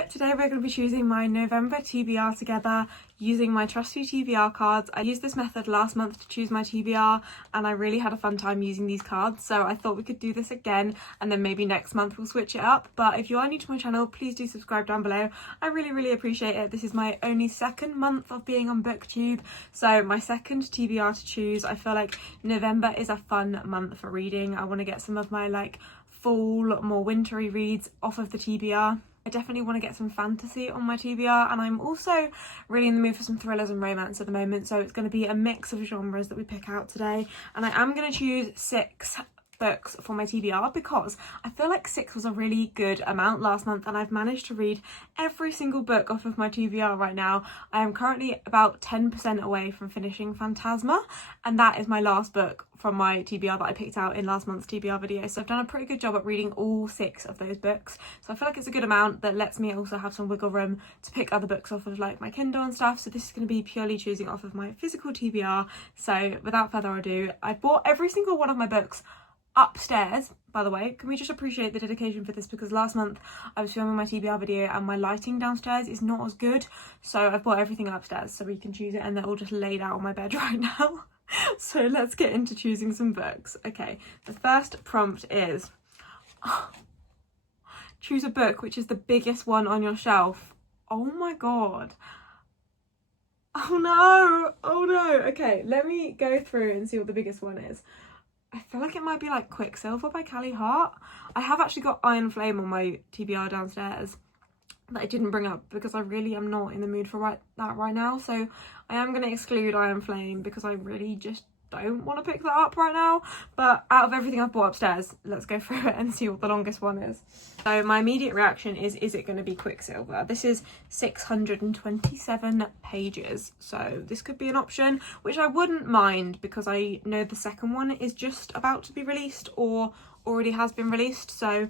So today we're going to be choosing my November TBR together using my trusty TBR cards. I used this method last month to choose my TBR and I really had a fun time using these cards, so I thought we could do this again and then maybe next month we'll switch it up. But if you are new to my channel, please do subscribe down below. I really appreciate it. This is my only second month of being on BookTube, so my second TBR to choose. I feel like November is a fun month for reading. I want to get some of my fall, more wintry reads off of the TBR. I definitely want to get some fantasy on my TBR, and I'm also really in the mood for some thrillers and romance at the moment, so it's going to be a mix of genres that we pick out today. And I am going to choose 6 books for my TBR because I feel like 6 was a really good amount last month and I've managed to read every single book off of my TBR right now. I am currently about 10% away from finishing Phantasma, and that is my last book from my TBR that I picked out in last month's TBR video. So I've done a pretty good job at reading all 6 of those books, so I feel like it's a good amount that lets me also have some wiggle room to pick other books off of my Kindle and stuff. So this is going to be purely choosing off of my physical TBR. So without further ado, I bought every single one of my books upstairs. By the way, can we just appreciate the dedication for this, because last month I was filming my TBR video and my lighting downstairs is not as good, so I've bought everything upstairs so we can choose it, and they're all just laid out on my bed right now. So let's get into choosing some books. Okay, the first prompt is choose a book which is the biggest one on your shelf. Oh my god. Oh no. Okay, let me go through and see what the biggest one is. I feel like it might be Quicksilver by Callie Hart. I have actually got Iron Flame on my TBR downstairs that I didn't bring up because I really am not in the mood for that right now. So I am going to exclude Iron Flame because I really just don't want to pick that up right now. But out of everything I've bought upstairs, let's go through it and see what the longest one is. So my immediate reaction is it going to be Quicksilver? This is 627 pages, so this could be an option, which I wouldn't mind because I know the second one is just about to be released or already has been released, so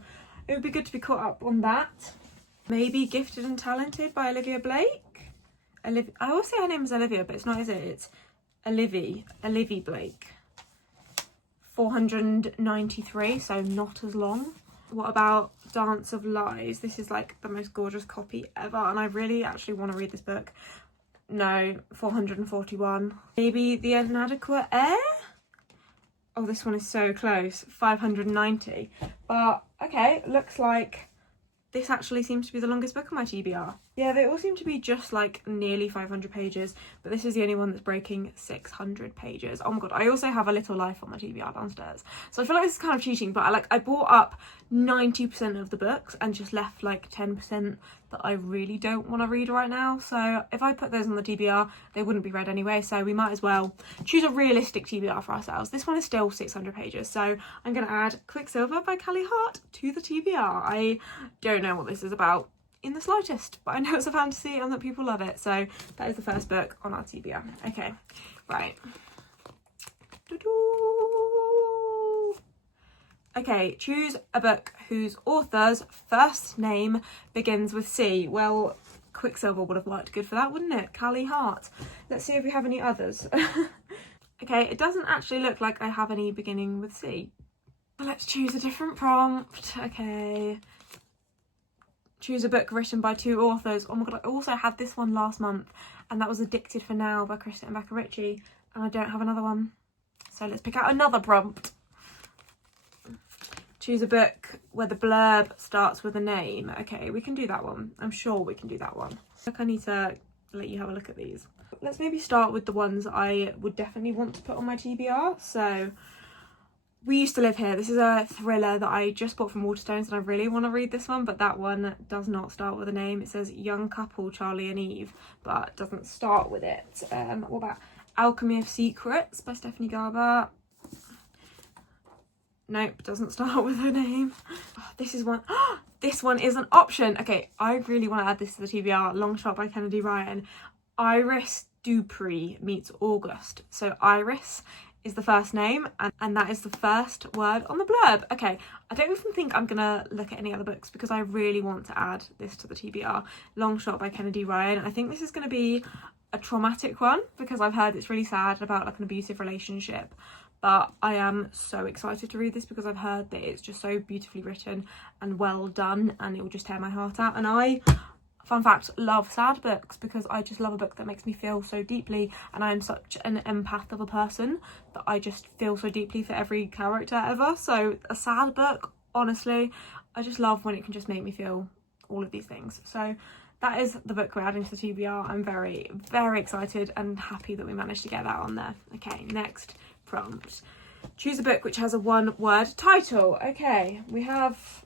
it would be good to be caught up on that. Maybe Gifted and Talented by Olivia Blake. I always say her name is Olivia, but it's not, is it? It's Olivia Blake. 493, so not as long. What about Dance of Lies? This is the most gorgeous copy ever, and I really actually want to read this book. No, 441. Maybe The Inadequate Heir? Oh, this one is so close. 590. But okay, looks like this actually seems to be the longest book on my TBR. Yeah, they all seem to be just nearly 500 pages, but this is the only one that's breaking 600 pages. Oh my god, I also have A Little Life on my TBR downstairs. So I feel like this is kind of cheating, but I bought up 90% of the books and just left 10% that I really don't want to read right now. So if I put those on the TBR, they wouldn't be read anyway, so we might as well choose a realistic TBR for ourselves. This one is still 600 pages, so I'm going to add Quicksilver by Callie Hart to the TBR. I don't know what this is about in the slightest, but I know it's a fantasy and that people love it, so that is the first book on our TBR. Okay, right. Okay, choose a book whose author's first name begins with C. Well, Quicksilver would have worked good for that, wouldn't it? Callie Hart. Let's see if we have any others. Okay, it doesn't actually look like I have any beginning with C. Let's choose a different prompt. Okay. Choose a book written by 2 authors. Oh my god, I also had this one last month, and that was Addicted for Now by Krista and Becca Ritchie, and I don't have another one. So let's pick out another prompt. Choose a book where the blurb starts with a name. Okay, we can do that one. I'm sure we can do that one. I need to let you have a look at these. Let's maybe start with the ones I would definitely want to put on my TBR. So We Used to Live Here. This is a thriller that I just bought from Waterstones, and I really want to read this one, but that one does not start with a name. It says Young Couple, Charlie and Eve, but doesn't start with it. What about Alchemy of Secrets by Stephanie Garber? Nope, doesn't start with a name. Oh, this is one. This one is an option. Okay, I really want to add this to the TBR. Long Shot by Kennedy Ryan. Iris Dupree meets August. So Iris is the first name, and that is the first word on the blurb. Okay, I don't even think I'm gonna look at any other books because I really want to add this to the TBR. Long Shot by Kennedy Ryan. I think this is going to be a traumatic one because I've heard it's really sad about an abusive relationship, but I am so excited to read this because I've heard that it's just so beautifully written and well done, and it will just tear my heart out. And I fun fact, love sad books because I just love a book that makes me feel so deeply, and I am such an empath of a person that I just feel so deeply for every character ever. So a sad book, honestly, I just love when it can just make me feel all of these things. So that is the book we're adding to the TBR. I'm very, very excited and happy that we managed to get that on there. Okay, next prompt. Choose a book which has a one-word title. Okay, we have,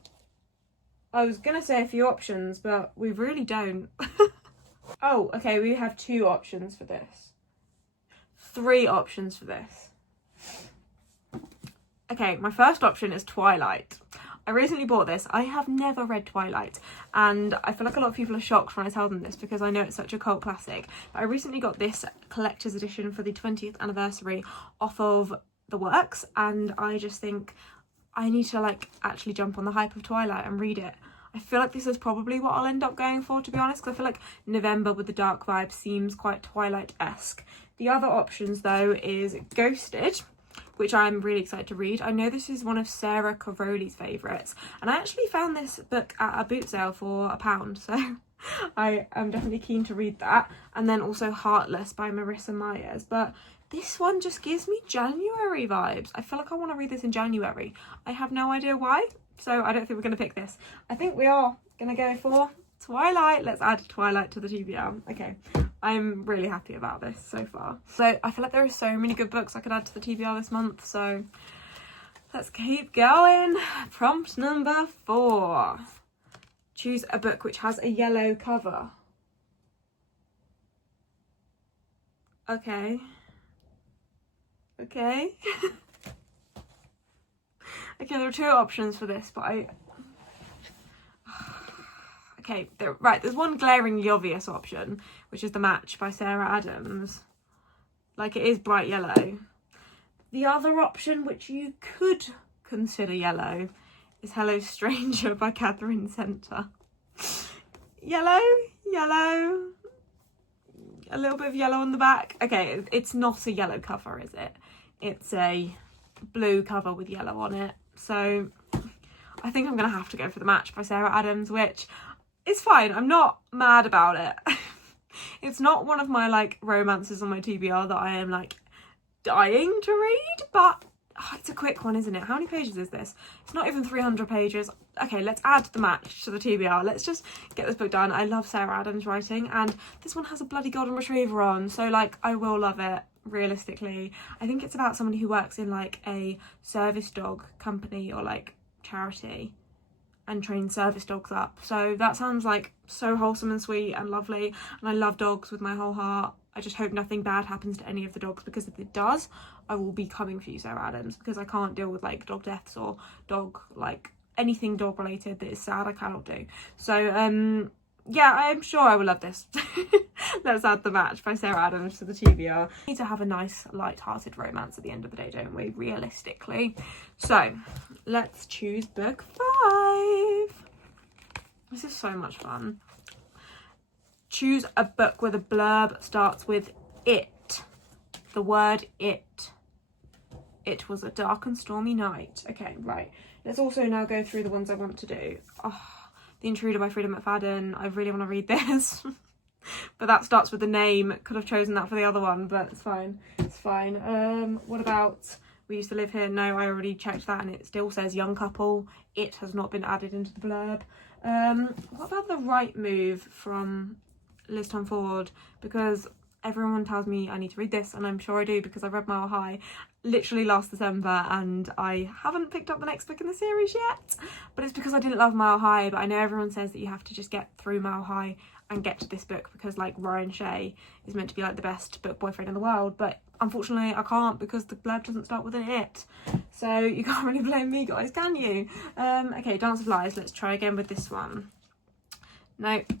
I was gonna say a few options, but we really don't. Oh, okay, we have 2 options for this. 3 options for this. Okay, my first option is Twilight. I recently bought this. I have never read Twilight, and I feel like a lot of people are shocked when I tell them this because I know it's such a cult classic. But I recently got this collector's edition for the 20th anniversary off of the works, and I just think I need to like actually jump on the hype of Twilight and read it. I feel like this is probably what I'll end up going for, to be honest, because I feel like November with the dark vibe seems quite Twilight-esque. The other options though is Ghosted, which I'm really excited to read. I know this is one of Sarah Caroli's favourites, and I actually found this book at a boot sale for £1, so I am definitely keen to read that. And then also Heartless by Marissa Myers, but this one just gives me January vibes. I feel like I want to read this in January. I have no idea why, so I don't think we're going to pick this. I think we are going to go for Twilight. Let's add Twilight to the TBR. Okay, I'm really happy about this so far. So I feel like there are so many good books I could add to the TBR this month, so let's keep going. Prompt number 4. Choose a book which has a yellow cover. Okay. Okay. Okay, there are 2 options for this, but okay, there's one glaringly obvious option, which is The Match by Sarah Adams. Like, it is bright yellow. The other option, which you could consider yellow, is Hello Stranger by Catherine Center. Yellow, yellow, a little bit of yellow on the back. Okay, it's not a yellow cover, is it? It's a blue cover with yellow on it. So I think I'm going to have to go for The Match by Sarah Adams, which is fine. I'm not mad about it. It's not one of my like romances on my TBR that I am like dying to read, but it's a quick one, isn't it? How many pages is this? It's not even 300 pages. Okay, let's add The Match to the TBR. Let's just get this book done. I love Sarah Adams' writing, and this one has a bloody golden retriever on, so like I will love it. Realistically, I think it's about somebody who works in like a service dog company or like charity and trains service dogs up. So that sounds like so wholesome and sweet and lovely, and I love dogs with my whole heart. I just hope nothing bad happens to any of the dogs, because if it does, I will be coming for you, Sarah Adams, because I can't deal with like dog deaths or dog like anything dog related that is sad. I cannot do. So yeah, I'm sure I will love this. Let's add The Match by Sarah Adams to the TBR. We need to have a nice light-hearted romance at the end of the day, don't we? Realistically. So let's choose book 5. This is so much fun. Choose a book where the blurb starts with it. The word it. It was a dark and stormy night. Okay, right. Let's also now go through the ones I want to do. Oh, The Intruder by Frida McFadden. I really want to read this. But that starts with the name. Could have chosen that for the other one, but it's fine. It's fine. What about We Used to Live Here? No, I already checked that and it still says young couple. It has not been added into the blurb. What about The Right Move from Liz Tom Ford? Because everyone tells me I need to read this, and I'm sure I do because I read Mile High literally last December and I haven't picked up the next book in the series yet. But it's because I didn't love Mile High, but I know everyone says that you have to just get through Mile High and get to this book because like Ryan Shea is meant to be like the best book boyfriend in the world, but unfortunately I can't because the blurb doesn't start with an it. So you can't really blame me, guys, can you? Okay, Dance of Lies. Let's try again with this one. Nope.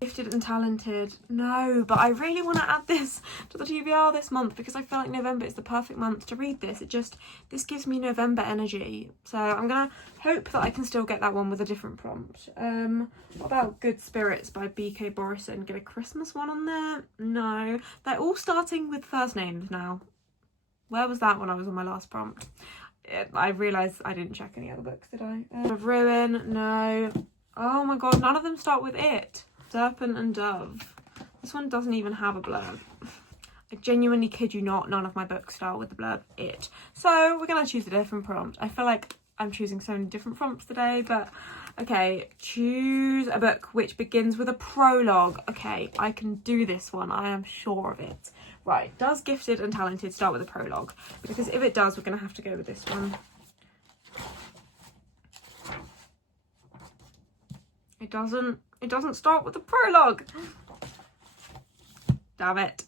Gifted and Talented. No, but I really want to add this to the TBR this month because I feel like November is the perfect month to read this. This gives me November energy. So I'm gonna hope that I can still get that one with a different prompt. What about Good Spirits by BK Borison? Get a Christmas one on there? No, they're all starting with first names now. Where was that when I was on my last prompt? I realised I didn't check any other books, did I? Ruin? No. Oh my god, none of them start with it. Serpent and Dove. This one doesn't even have a blurb. I genuinely kid you not, none of my books start with the blurb it. So we're gonna choose a different prompt. I feel like I'm choosing so many different prompts today, but okay, choose a book which begins with a prologue. Okay, I can do this one, I am sure of it. Right, does Gifted and Talented start with a prologue? Because if it does, we're gonna have to go with this one. It doesn't start with a prologue. Damn it.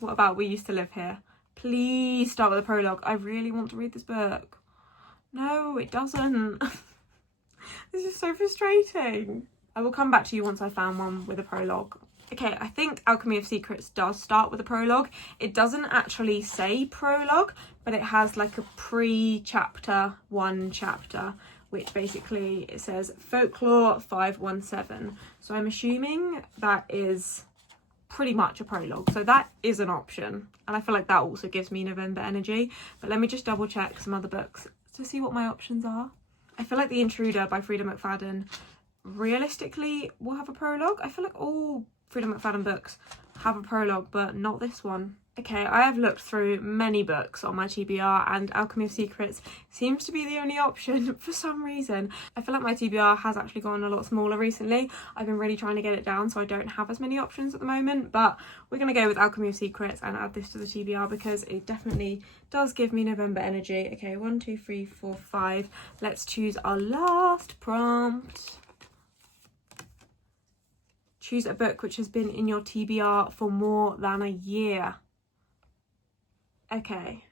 What about We Used to Live Here? Please start with a prologue. I really want to read this book. No, it doesn't. This is so frustrating. I will come back to you once I found one with a prologue. Okay, I think Alchemy of Secrets does start with a prologue. It doesn't actually say prologue, but it has like a pre-chapter, one chapter, which basically it says Folklore 517. So I'm assuming that is pretty much a prologue. So that is an option. And I feel like that also gives me November energy. But let me just double check some other books to see what my options are. I feel like The Intruder by Frida McFadden realistically will have a prologue. I feel like all Frida McFadden books have a prologue, but not this one. Okay, I have looked through many books on my TBR and Alchemy of Secrets seems to be the only option for some reason. I feel like my TBR has actually gotten a lot smaller recently. I've been really trying to get it down so I don't have as many options at the moment, but we're going to go with Alchemy of Secrets and add this to the TBR because it definitely does give me November energy. Okay, 1, 2, 3, 4, 5. Let's choose our last prompt. Choose a book which has been in your TBR for more than a year. Okay,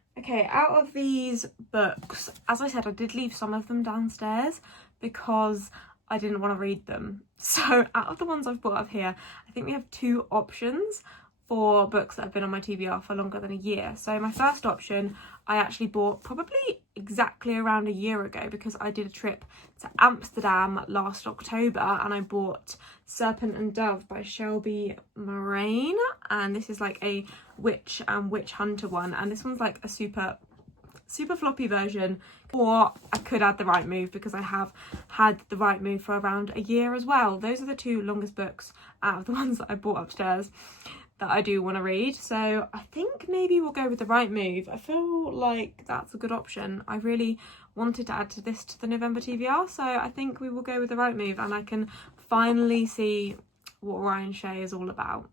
out of these books, as I said, I did leave some of them downstairs because I didn't want to read them. So out of the ones I've brought up here, I think we have 2 options for books that have been on my TBR for longer than a year. So my first option I actually bought probably exactly around a year ago because I did a trip to Amsterdam last October and I bought Serpent and Dove by Shelby Moraine, and this is like a witch and witch hunter one, and this one's like a super floppy version. Or I could add The Right Move because I have had The Right Move for around a year as well. Those are the 2 longest books out of the ones that I bought upstairs that I do want to read, so I think maybe we'll go with The Right Move. I feel like that's a good option. I really wanted to add to this to the November TBR, so I think we will go with The Right Move and I can finally see what Ryan Shea is all about.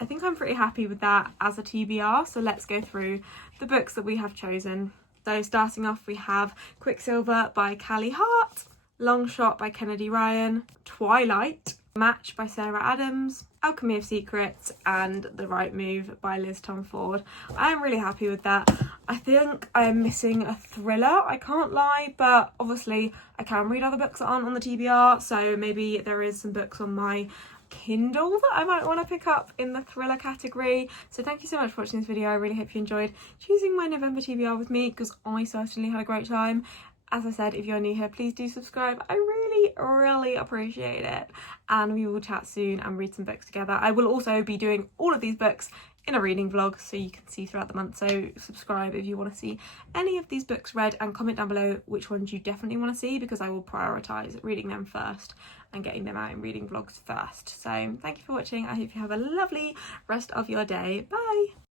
I think I'm pretty happy with that as a TBR, so let's go through the books that we have chosen. So starting off we have Quicksilver by Callie Hart, Long Shot by Kennedy Ryan, Twilight, Match by Sarah Adams, Alchemy of Secrets and The Right Move by Liz Tom Ford. I am really happy with that. I think I am missing a thriller, I can't lie, but obviously I can read other books that aren't on the TBR, so maybe there is some books on my Kindle that I might want to pick up in the thriller category. So thank you so much for watching this video. I really hope you enjoyed choosing my November TBR with me because I certainly had a great time. As I said, if you're new here, please do subscribe. I really appreciate it. And we will chat soon and read some books together. I will also be doing all of these books in a reading vlog so you can see throughout the month. So subscribe if you want to see any of these books read, and comment down below which ones you definitely want to see because I will prioritise reading them first and getting them out in reading vlogs first. So thank you for watching. I hope you have a lovely rest of your day. Bye!